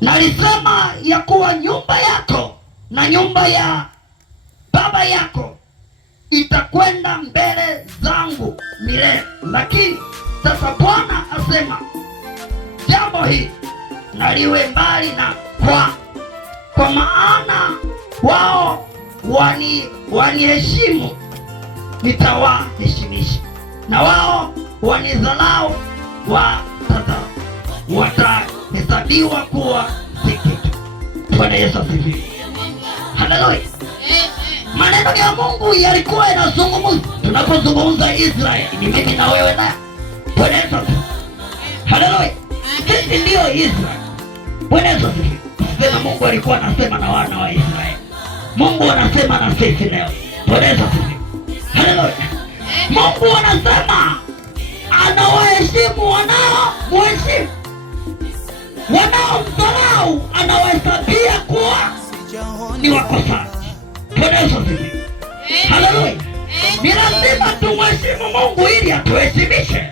Nalisema ya kuwa nyumba yako na nyumba ya baba yako itakwenda mbele zangu milele. Lakini sasa Bwana asema, jambo hili naliwe mbali na kwa maana wao waniheshimu, nitawaheshimisha, na wao wanidharau, watahesabiwa kuwa si kitu. Bwana Yesu asifiwe. Haleluya. Maneno ya Mungu yalikuwa yanazungumza. Tunapozungumza Israeli, ni mimi na wewe na. Bwana Yesu asifiwe. Haleluya. Sisi ndio Israeli. Bwana Yesu asifiwe. Sema Mungu alikuwa anasema na wana wa Israeli. Mungu anasema na sisi leo. Bwana Yesu asifiwe. Haleluya. Mungu anasema anawaheshimu wanaomheshimu, wanaomdharau anawahesabia kuwa ni wakosaji. Bwana Yesu asifiwe. Haleluya. Ni lazima tumheshimu Mungu ili atuheshimishe.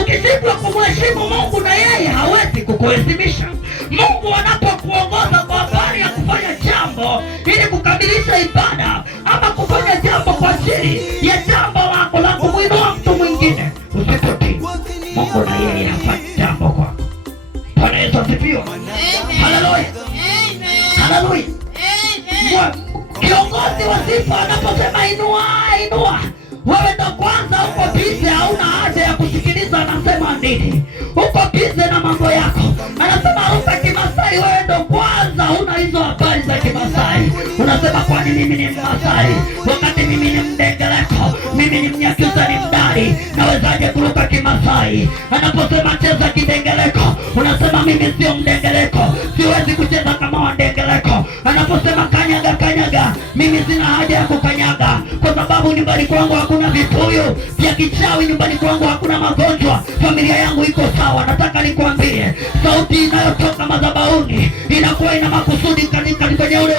Ukishindwa kumheshimu Mungu, na yeye hawezi kukuheshimisha. Mungu anapokuongoza kwa habari ya kufanya jambo ili kukamilisha ibada, ama kufanya jambo kwa ajili ya jambo lako la kumwinua mtu mwingine, usipotii, Mungu na yeye hafanyi jambo kwako. Bwana Yesu asifiwe. Haleluya. Haleluya. Kiongozi wa sifa anaposema inua, inua, wewe ndo kwanza uko bize, hauna haja ya kusikiliza anasema nini. Uko bize na mambo yako. Anasema ruka Kimasai, wewe ndo kwanza huna hizo habari za Kimasai. Unasema kwani mimi ni Mmasai wakati mimi ni Mdengereko, mimi ni Mnyakyusa, ni Mdari, nawezaje kuruka Kimasai? Anaposema cheza Kidengereko, unasema mimi sio Mdengereko, siwezi kucheza kama Wandengereko. Anaposema kanyaga, kanyaga, mimi sina haja ya kukanyaga, kwa sababu nyumbani kwangu hakuna vipuyu vya kichawi, nyumbani kwangu hakuna magonjwa, familia yangu iko sawa. Nataka nikwambie, sauti inayotoka madhabahuni inakuwa ina makusudi katika kwenye ule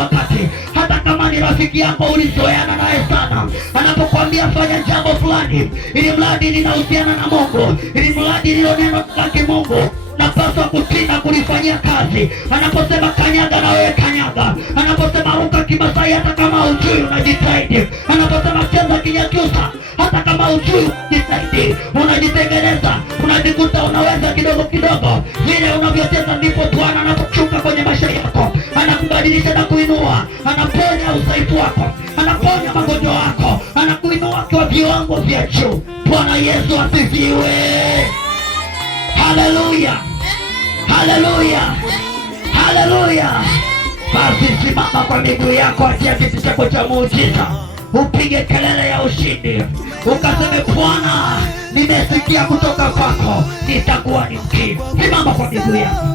wakati. Hata kama ni rafiki yako ulizoeana naye sana, anapokuambia fanya jambo fulani, ili mradi linahusiana na Mungu, ili mradi lilo neno la Kimungu, napaswa kutii na kulifanyia kazi. Anaposema kanyaga, na wewe kanyaga. Anaposema ruka Kimasai, hata kama hujui unajitahidi. Anaposema cheza Kinyakyusa, hata kama hujui unajitahidi, unajitengeneza, unajikuta unaweza kidogo kidogo. Vile unavyocheza ndipo Bwana anapochuka kwenye maisha yako, anakubadilisha na kuinua, anaponya udhaifu wako, anaponya magonjwa yako, anakuinua kwa viwango vya juu. Bwana Yesu asifiwe. Haleluya. Haleluya. Haleluya. Basi simama kwa miguu yako, atia kiti chako cha muujiza, upige kelele ya ushindi, ukaseme Bwana, nimesikia kutoka kwako, nitakuwa ni mtii. Simama kwa miguu yako.